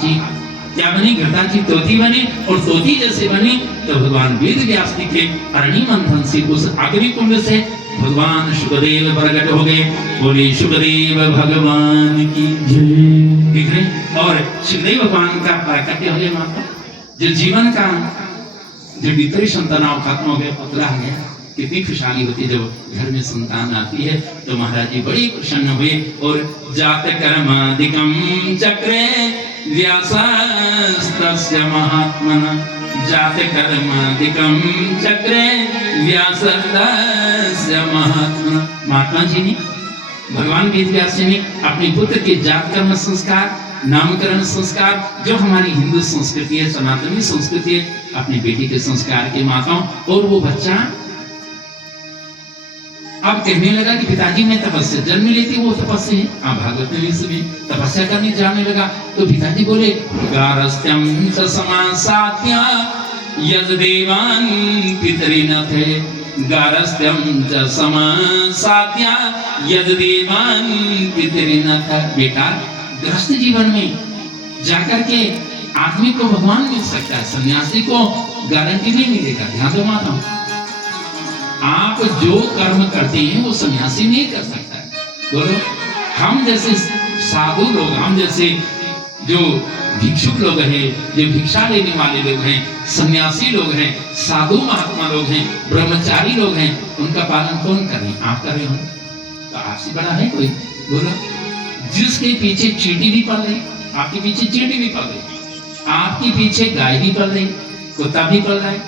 जी क्या बनी, घृताची तोती बनी, और तोती जैसे बनी तो भगवान वेद व्यास जी के अरणि मंथन से उस अग्नि कुंड से भगवान शुकदेव प्रकट हो गए। बोले शुकदेव भगवान की जय। देख रहे, और शुकदेव भगवान का प्राकट्य हो गया। माता जो जीवन का जो डिप्रेशन तनाव खत्म हो गया, पतला आ गया। कितनी खुशहाली होती है जब घर में संतान आती है। तो महाराज जी बड़ी प्रसन्न हुए और जात कर्मादिकम चक्रे व्यासस्तस्य महात्मना, जात कर्मादिकम चक्रे व्यासस्तस्य महात्मना। महात्मा जी ने, भगवान वेद व्यास जी ने अपने पुत्र के जात कर्म संस्कार, नामकरण संस्कार, जो हमारी हिंदू संस्कृति है, सनातनी संस्कृति है, अपनी बेटी के संस्कार के माताओं। और वो बच्चा अब कहने लगा कि पिताजी मैं तपस्या जन्म लेती वो तपस्या है। आप भागवत में भी तपस्या करने जाने लगा। तो पिताजी बोले गारस्त्यम च समासात्या यद देवान पितरिनथ, गारस्त्यम च समासात्या यद देवान पितरिनथ। बेटा गृहस्थ जीवन में जाकर के आदमी को भगवान मिल सकता है, सन्यासी को गारंटी नहीं मिलेगा। ध्यान दो माता, आप जो कर्म करते हैं वो सन्यासी नहीं कर सकता है। बोलो, हम जैसे साधु लोग, हम जैसे जो भिक्षुक लोग हैं, जो भिक्षा लेने वाले लोग हैं, सन्यासी लोग हैं, साधु महात्मा लोग हैं, ब्रह्मचारी लोग हैं, उनका पालन कौन करे? आप कर रहे हो तो आपसे बड़ा है कोई? बोलो, जिसके पीछे चींटी भी पल रही, आपके पीछे चींटी भी पल रही, आपके पीछे गाय भी पल रही, कुत्ता भी पल रहा है,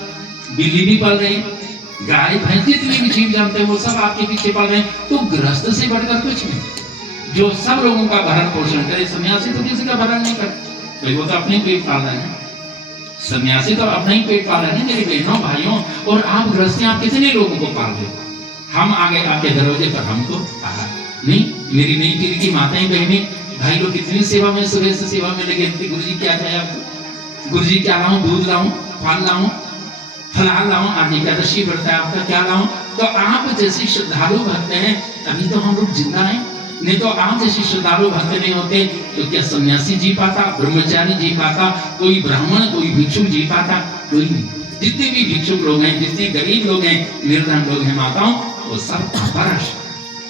बिल्ली भी पल रही, गाय भैंस जितने भी जीव जानते हैं वो सब आपके पीछे पल रहे हैं। तो गृहस्थ से बढ़कर कुछ नहीं, जो सब लोगों का भरण पोषण करे। सन्यासी तो किसी का भरण नहीं करे, वो तो अपने पेट पाल रहे हैं। सन्यासी तो अपना ही पेट पाल रहे हैं मेरे बहनों भाइयों। और आप गृहस्थी, आप कितने लोगों को पाल रहे? हम आगे आपके दरवाजे पर हमको नहीं, मेरी नई पीढ़ी की माताएं बहनें भाई लोग कितनी सेवा में, सुबह से सेवा में लगे। गुरु जी क्या चाहिए आपको? गुरु जी क्या लाऊं? दूध लाऊं, फल लाऊं, फलाहार लाऊं, आज एकादशी बढ़ता है आपका, क्या लाऊं? तो आप जैसे श्रद्धालु भक्त हैं तभी तो हम लोग जिंदा हैं। नहीं तो आप जैसे श्रद्धालु भक्त नहीं होते तो क्या सन्यासी जी पाता, ब्रह्मचारी जी पाता, कोई ब्राह्मण, कोई भिक्षुक जी पाता? कोई नहीं। जितने भी भिक्षुक लोग हैं, जितने गरीब लोग हैं, निर्धन लोग हैं माताओं, वो सब पापरस।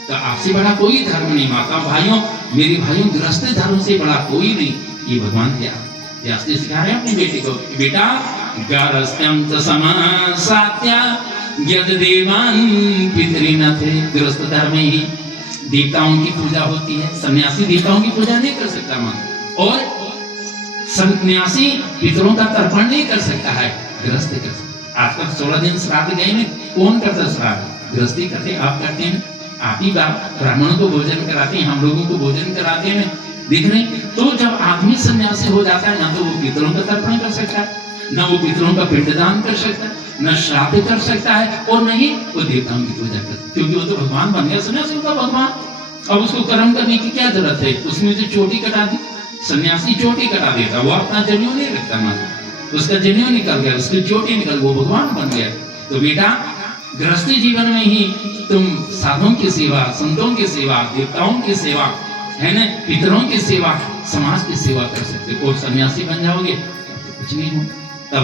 तो आपसे बड़ा कोई धर्म नहीं माता भाइयों, मेरे भाइयों, गृहस्थ धर्म से बड़ा कोई नहीं। ये भगवान क्या व्यास जी सिखा रहे हैं अपनी बेटी को, बेटा गारस्त्यम च समासात्या यद देवान पितरिनथ। गृहस्थ धर्म में ही देवताओं की पूजा होती है। सन्यासी देवताओं की पूजा नहीं कर सकता मां, और सन्यासी पितरों का तर्पण नहीं कर सकता है, गृहस्थ कर सकता। आज तक 16 दिन श्राद्ध गए में कौन करता श्राद्ध? गृहस्थी करते, आप करते हैं। आप ही ब्राह्मणों को भोजन कराते हैं, हम लोगों को भोजन कराते हैं, देख रहे। तो जब आदमी सन्यासी हो जाता है, ना तो वो पितरों का तर्पण कर सकता है, ना वो पितरों का पिंडदान कर सकता है, न श्राद्ध कर सकता है, और नहीं वो देवताओं की पूजा करता है, क्योंकि वो तो भगवान बन गया, सन्यासी का भगवान। अब उसको कर्म करने की क्या जरूरत है? उसने जो चोटी कटा दी, सन्यासी चोटी कटा देता, वो अपना जनेऊ नहीं रखता, माता उसका जनेऊ निकल गया, उसकी चोटी निकल, वो भगवान बन गया। तो बेटा गृहस्थी जीवन में ही तुम साधुओं की सेवा, संतों की सेवा, देवताओं की सेवा, है ना, पितरों की सेवा, समाज की सेवा कर सकते हो। और सन्यासी बन जाओगे तो कुछ नहीं हो, तब